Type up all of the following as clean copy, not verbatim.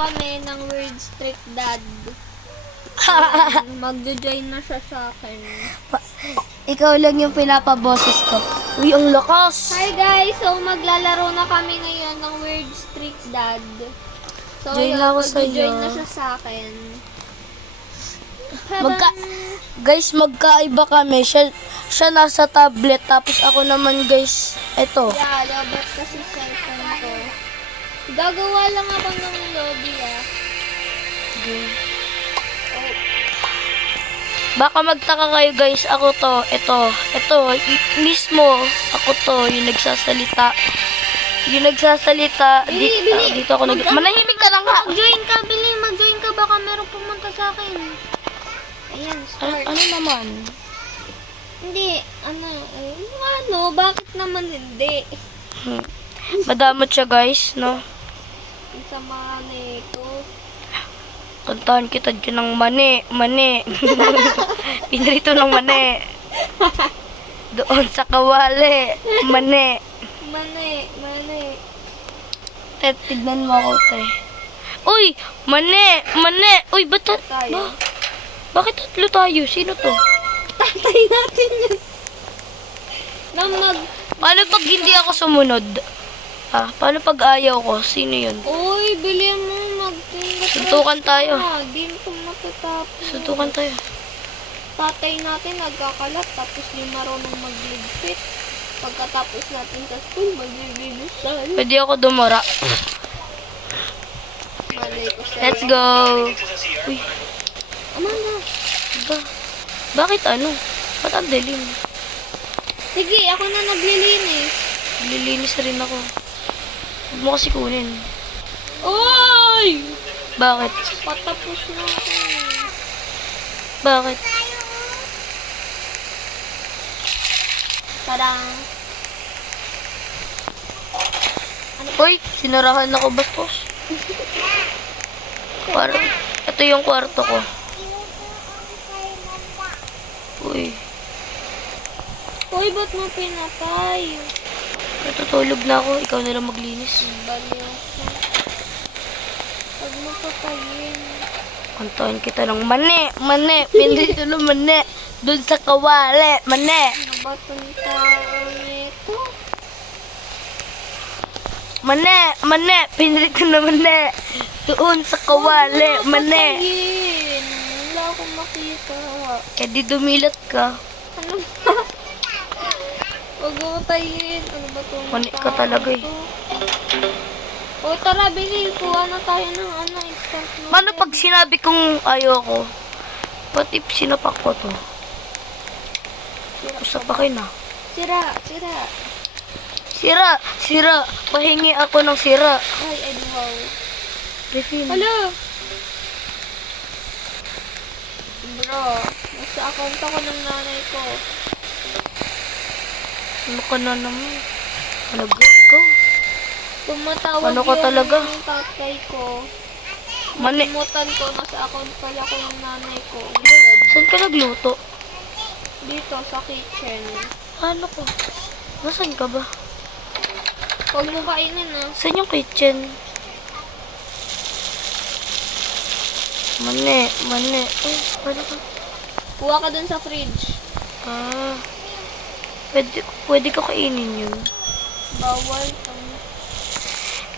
kami ng Word Street Dad. Ayan, magjo-join na siya sa akin. Ikaw lang yung pinapaboses ko. Uy, ang lakas! Hi guys! So maglalaro na kami ngayon ng Word Street Dad. So Join yun, na ako sa magjo-join iyo. na siya sa akin. Guys, magkaiba kami. Siya nasa tablet, tapos ako naman, guys, eto. Yeah, lobot kasi cellphone ko. Gagawa lang ako ng lobby Okay. Oh, Baka magtaka kayo, guys. Ako to, ito, mismo, ako to, yung nagsasalita. Bili. Dito ako manahimik ka lang nga. Mag-join ka, Bili. Mag-join ka. Baka meron pumunta sa akin. Ayan, start. Ano naman? Hindi, bakit naman hindi? Madamot siya, guys, no? Ang sama nito. Kantahan kita dyan ng mani. Pinrito ng mani. Doon sa kawali. Mani. Mani. Tignan mo ako, te. Uy! Mani! Uy, Tayo. bakit tatlo tayo? Sino to? Tatay natin yun. Paano pag hindi ako sumunod? Paano pag ayaw ko? Sino yun? Uy, bili mo mag-tinga. Suntukan tayo. Di ko matatapos. Suntukan tayo. Tatay natin nagkakalat tapos di marunong magligpit. Pagkatapos natin sa school, maglilinis tayo. Pwede ako dumura. Malay ko sa'yo. Let's go! Uy, Amanda. ba? Bakit ano? Ba't ang dilim? Sige, ako na naglilinis. Lilinis rin ako. Huwag mo kasi kunin. Oy! Bakit? Patapos na ako. Bakit? Tarang. Uy, sinarahan ako bastos. Ito yung kwarto ko. Uy, Uy, ba't mo pinatay? natutulog na ako. Ikaw na lang maglinis. Baliw ko. Huwag mo patayin. Kantahin kita ng mani. Pinrito ng mani. Doon sa kawali. Mani. Ano ba itong tao nito? Mani. Pinrito ng mani. Doon sa kawali. Mani. Patayin. Wala akong makita. Eh di dumilat ka. Ano ba? Huwag mo patayin. Ano ba itong Mani ka talaga eh. O tara, Bili. Kuha na tayo ng instant noodle. Paano pag sinabi kong ayoko? Pati sinapak ko to. Usapakin na. Sira. Pahingi ako ng sira. Ay, wow. Refill. Hala! Bro, nasa account ako ng nanay ko. Ano ka na naman? Ikaw? Tumatawag Ano ka talaga? yung tatay ko. Mani. Nakalimutan ko, nasa account pala ko ng nanay ko. Saan ka nagluto? Dito, sa kitchen. Ano ko? Nasaan ka ba? Huwag mo kainin Saan yung kitchen? Mani. Paano ka? Kuha ka dun sa fridge. Pwede ko kainin yun. Bawal.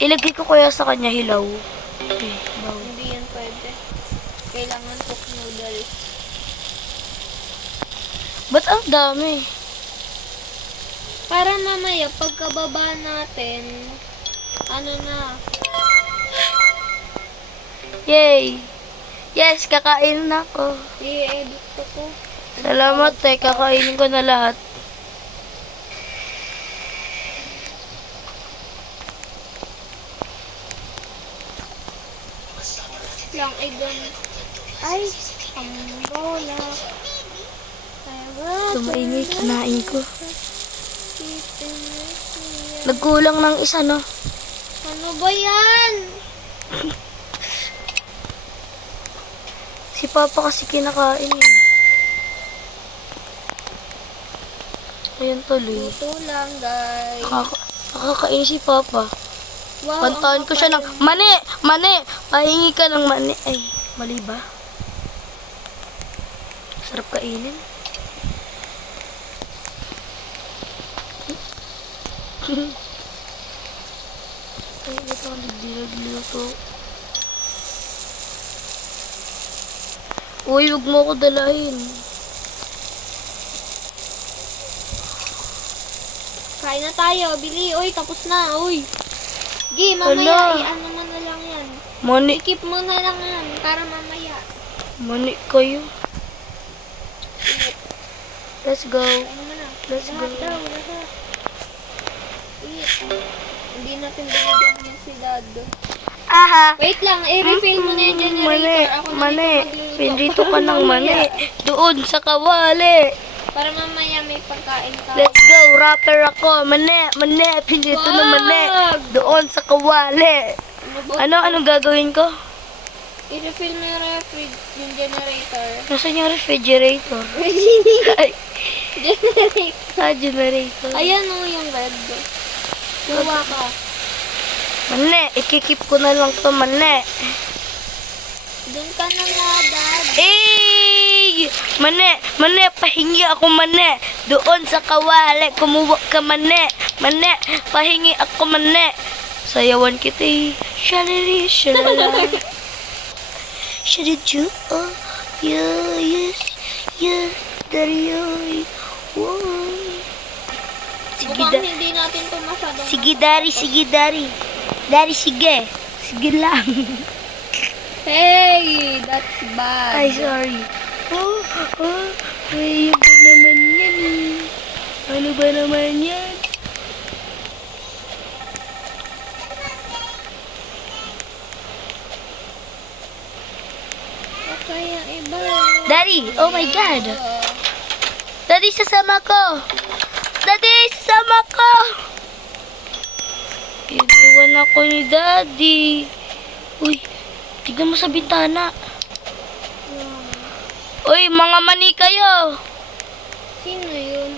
Ilagay ko kaya sa kanya hilaw. Okay, bawal. Hindi yan pwede. Kailangan cook noodles. Ba't ang dami? Para mamaya, pagkababa natin, na, Yay! Yes, kakain na ako. i-edit ko to. Salamat, kakainin ko na lahat. Lang, ay, ang bola. Tumaingay, kinain ko. Nagkulang ng isa, no? Ano ba yan? Si Papa kasi kinakain eh. Ayan tuloy. Luto lang, guys. Nakakain si Papa. Wow, Kantahan ang ko siya ng, kapal. mani, mani, pahingi ka ng mani. Ay, mali ba? Sarap kainin. Ay, ito ang nagdilag-luto. Uy, huwag mo ako dalahin. Kain na tayo, Bili. Uy, tapos na. Uy. Gi, Hala. mamaya, ano mo na lang yan. Mani, I-keep mo na lang yan, para mamaya. mani kayo. Let's go. Ano mo na? Let's go. Lahat daw, lahat. Hindi natin binigyan yan si Dad. Aha. Wait lang, i-refill mo na yung generator. Mani, Ako na mani. dito magluluto. Pinrito ka ng mani. Mamaya. Doon sa kawali. Para mamaya may pagkain ka. Let's go, rapper ako. Mani, mani. Pinrito ng mani. Wag! Doon sa kawali. Anong gagawin ko? I-refill mo yung generator. Nasaan yung refrigerator? Ay, Generator. generator. Ayan o, yung red. Kuha ka. Mani, ikikip ko na lang to, mani. Doon ka na nga, Dad. Eh! Mani, mani, pahingi ako mani. Doon sa kawali, kumuha ka mani. Mani, pahingi ako mani. Sayawan kita eh. Shalili, shalala. Shalidu, oh, yeah, yes, yes, dari, oh, sige da. Mukhang hindi natin ito masyadong Sige, dari, sige, dari. Dari, sige. Sige lang. Hey, that's bad. Ay, sorry. Ay, ano ba naman yan? Ano ba naman yan? Okay, ang iba. Daddy, oh my God. Daddy, sasama ko. Daddy, sasama ko. Iniwan ako ni Daddy. Uy, tignan mo sa bintana. Uy, mga mani kayo. Sino yun?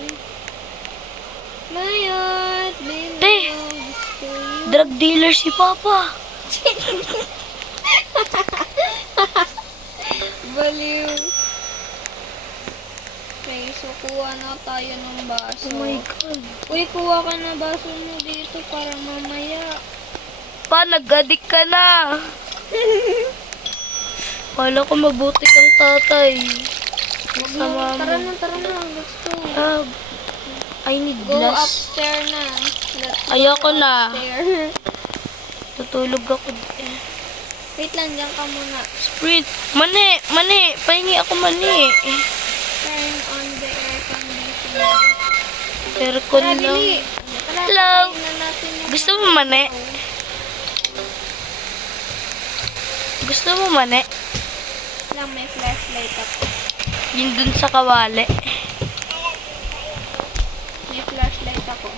Mayot, Te, drug dealer si Papa. Baliw. Okay, so kuha na tayo ng baso. Oh my God. Uy, kuha ka na baso mo dito para mamaya. Pa, nag-addict ka na. Kala ko mabuti kang tatay. Sa mama. Tara na. Let's go. I need Go glass. upstairs na. Let's go Ayoko na. upstairs. Tutulog ako. Wait lang, dyan ka muna. Sprint. Mani, mani. Pahingi ako mani. Turn on the air conditioner. Aircon Tara, lang. Bili. Tara, Hello. patayin na natin yung Gusto mo mani? Gusto mo mani? lang, may flashlight ako. Yun dun sa kawali. May flashlight ako.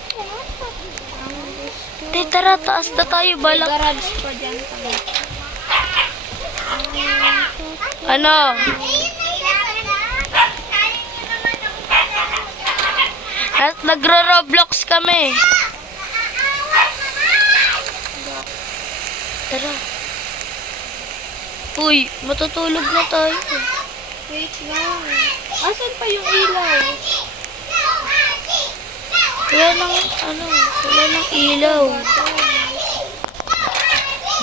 Ang gusto. Te, tara, taas na tayo. May Balak. garage pa dyan. Tama. Ano? At nagro-roblox kami. Tara. Uy, matutulog na tayo. Wait lang. Asan pa yung ilaw? Wala nang, wala nang ilaw.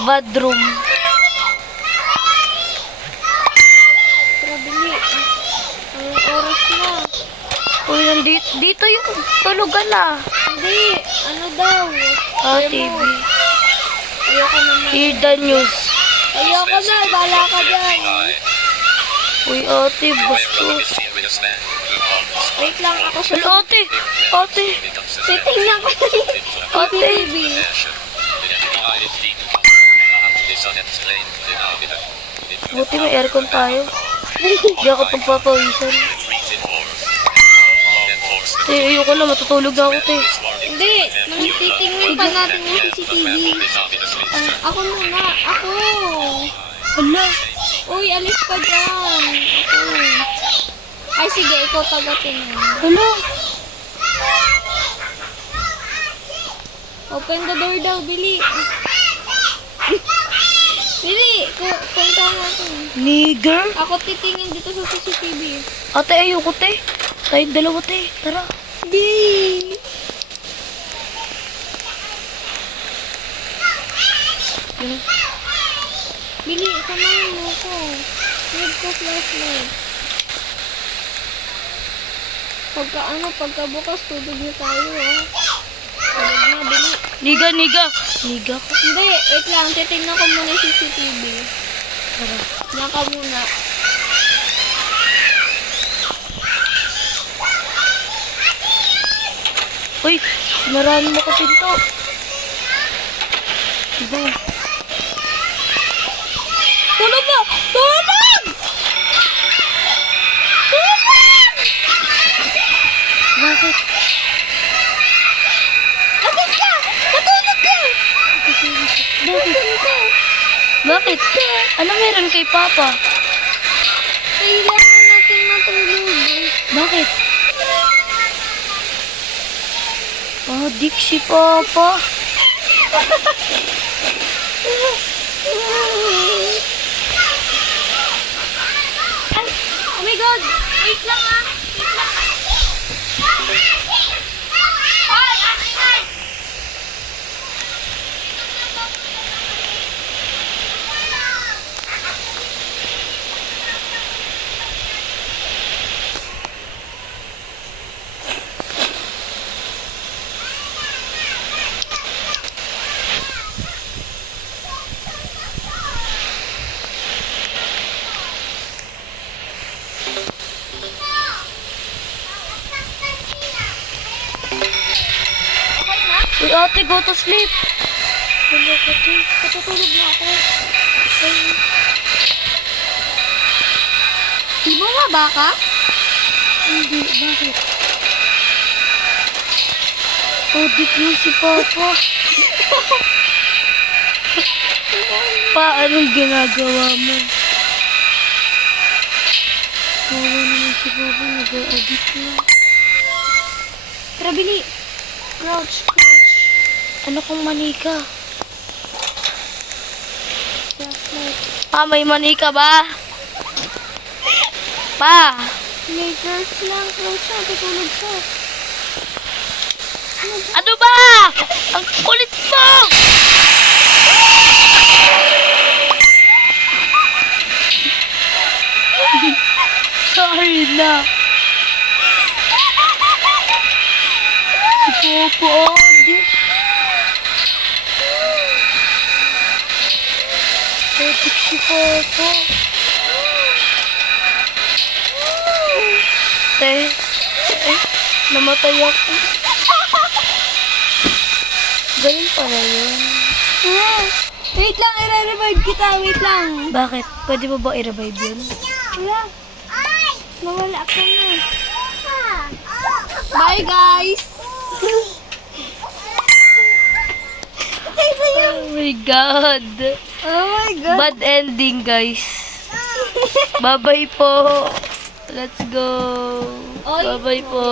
Bedroom. Tara, Bili. Anong oras na? Uy, dito yung tulugan na. Hindi. Ano daw? TV. Ayoko naman. Hear the news. Ayoko na. Bala ka dyan. Uy, ate, bastos. Wait lang. Ako sa Wala, ate. Ate. titingnan ko na yung Ate. TV. Buti may aircon tayo. Hindi ako pagpapawisan. Te, ayoko na. Matutulog na ako, te. Hindi. Titingnan pa natin yung CCTV. Ako muna. Ako. Hala. Uy, alis ka dyan. Ako. Ay, sige. Ikaw tagatingin. Hala. Open the door daw, Bili. Bili, punta natin. Nigger? Ako titingin dito sa CCTV. Ate, ayoko, te. Tayong dalawa, te. Tara. Di. Yung... Bili, samahan mo ko. Need ko flashlight. Pagka bukas, tulog na tayo, ah. Tulog na, bili. Niga. Niga ko. Hindi, wait lang. Titingnan ko muna yung CCTV. Tara. Diyan ka muna. Uy, sinarahan mo ko pinto. Diba? Tulog na! Tulog! Tulog! Bakit? Atin ka! Matulog ka! Bakit? Bakit? Ano meron kay Papa? Kailangan natin matulog. Bakit? Adik si Papa. Ay! Oh my God! Wait lang, ah! Uy, ate, go to sleep. Wala ka, te. Patutulog na ako. Di mo ba ka? Hindi, bakit? Adik mo si Papa. Pa, anong ginagawa mo? Kawa naman si Papa, nag-adik na. Tara, bili. Crouch. Ano kung manika? Flashlight. Pa, may manika ba? Pa! Makers lang. Crouch na. Tutulog ka. Ano ba? Ang kulit mo! Sorry na. Si Papa, adik. Adik si Papa. Namatay ako. Ganun pala yun. Wait lang. I-revive kita. Wait lang. Bakit? Pwede mo ba i-revive yun? Wala. Mawala ka na. Bye, guys. Oh my God. Oh my God. Bad ending, guys. Bye-bye po. Let's go. Oy. Bye-bye po.